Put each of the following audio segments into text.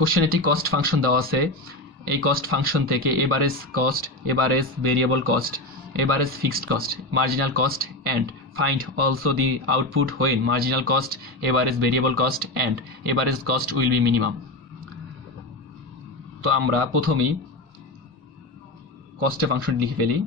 কোশ্চেনে একটি cost function দেওয়া আছে। এই কস্ট ফাংশন থেকে average cost, average variable cost, average fixed cost, marginal cost and find also the output when marginal cost, average variable cost and average cost will be minimum. তো আমরা প্রথমেই কস্টে ফাংশন লিখে ফেলি।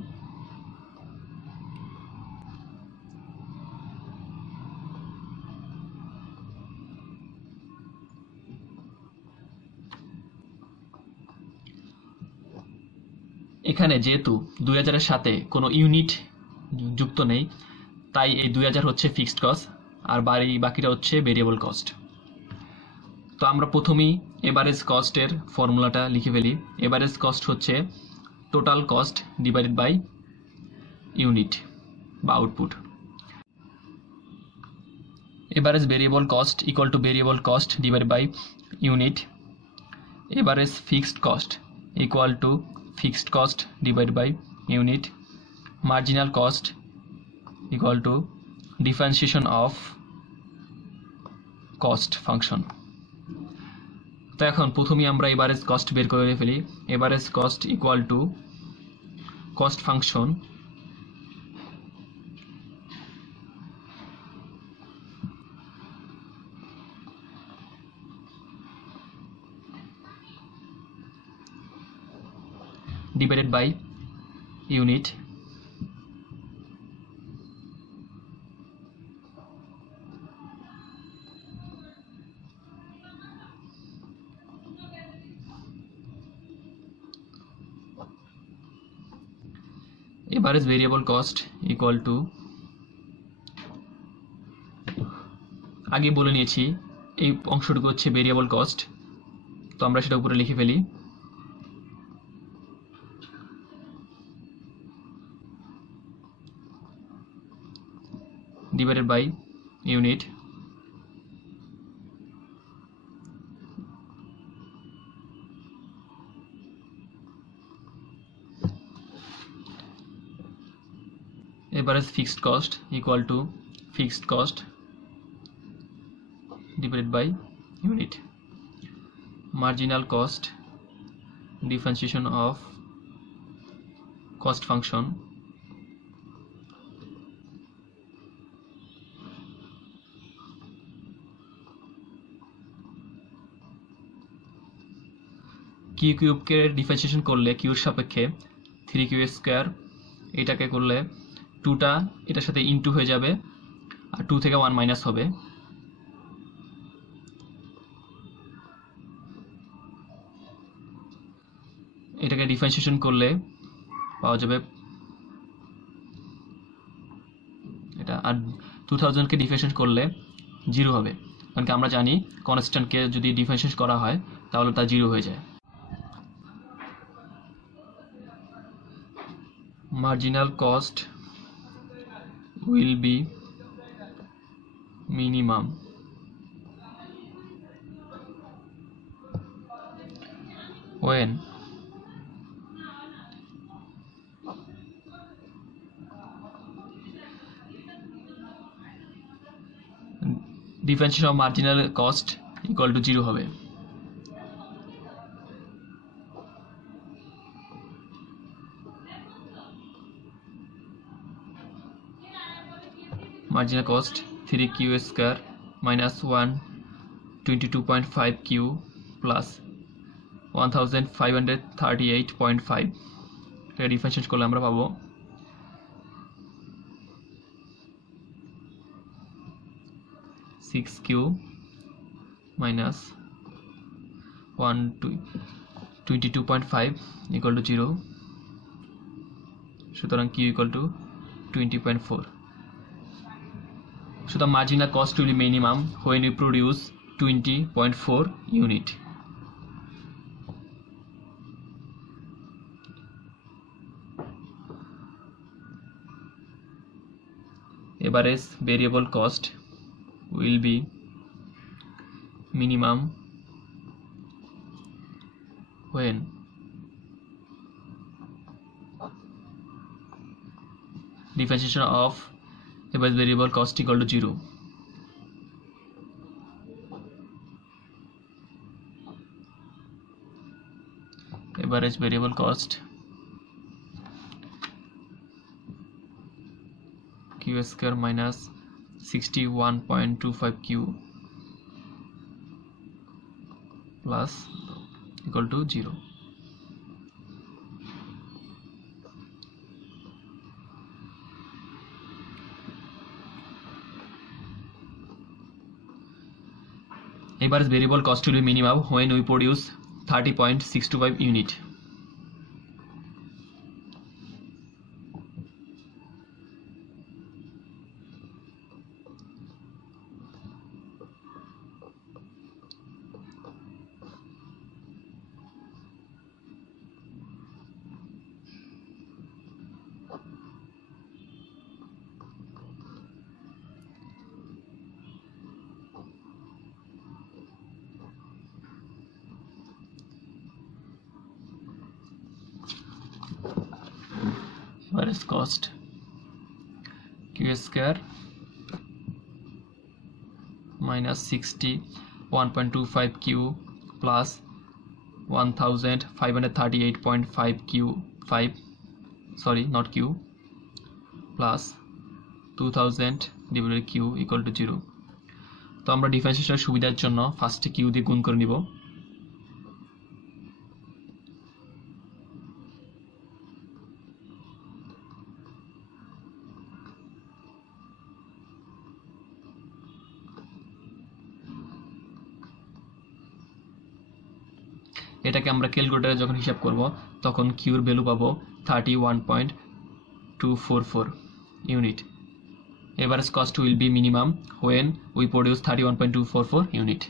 এখানে যেহেতু 2000 এর সাথে কোনো ইউনিট যুক্ত নেই, তাই এই 2000 হচ্ছে ফিক্সড কস্ট আর বাকিটা হচ্ছে ভেরিয়েবল কস্ট। তো আমরা প্রথমেই এভারেজ কস্টের ফর্মুলাটা লিখে ফেলি। এভারেজ কস্ট হচ্ছে total cost divided by unit বা output. Average variable cost equal to variable cost divided by unit. Average fixed cost equal to fixed cost divided by unit. Marginal cost equal to differentiation of cost function. তো এখন প্রথমেই আমরা average cost বের করে ফেলি। Average cost equal to cost function divided by unit. Average variable cost equal to, আগে বলে নিয়েছি এই অংশটুকু হচ্ছে ভেরিয়েবল কস্ট, তো আমরা সেটা উপরে লিখে ফেলি। divided by unit. Average fixed cost equal to fixed cost divided by unit. Marginal cost, differentiation of cost function Q কিউবকে ডিফারেন্সিয়েশন করলে কিউর সাপেক্ষে 3q স্কয়ার, এটাকে করলে 2টা এটার সাথে ইনটু হয়ে যাবে আর 2 থেকে 1 মাইনাস হবে। এটাকে ডিফারেন্সিয়েশন করলে পাওয়া যাবে এটা, আর 2000 কে ডিফারেন্সিয়েশন করলে 0 হবে, কারণ কি আমরা জানি কনস্ট্যান্টকে যদি ডিফারেন্সিয়েশন করা হয় তাহলে তা 0 হয়ে যায়। Marginal cost will be minimum when differentiation of marginal cost equal to 0 হবে। Marginal cost 3q square minus 122.5q plus 1538.5, এটা ডিফারেন্সিয়েট করলে আমরা পাবো 6q minus 122.5 equal to 0, সুতরাং q equal to 20.4. So the marginal cost will be minimum when we produce 20.4 unit. Average variable cost will be minimum when differentiation of average variable cost equal to 0. average variable cost q square minus 61.25 q plus equal to 0. Average variable cost will be minimum when we produce 30.625 unit. Average cost q square minus 61.25 q plus 1538.5 q 5 sorry not q plus 2000 divided q equal to 0. তো আমরা ডিফারেন্সিয়েশনের সুবিধার জন্য ফার্স্টে q দিয়ে গুণ করে নিব। এটাকে আমরা ক্যালকুলেটরে যখন হিসাব করব তখন কিউর ভ্যালু পাবো 31.244 unit. Average cost will be minimum when we produce 31.244 unit.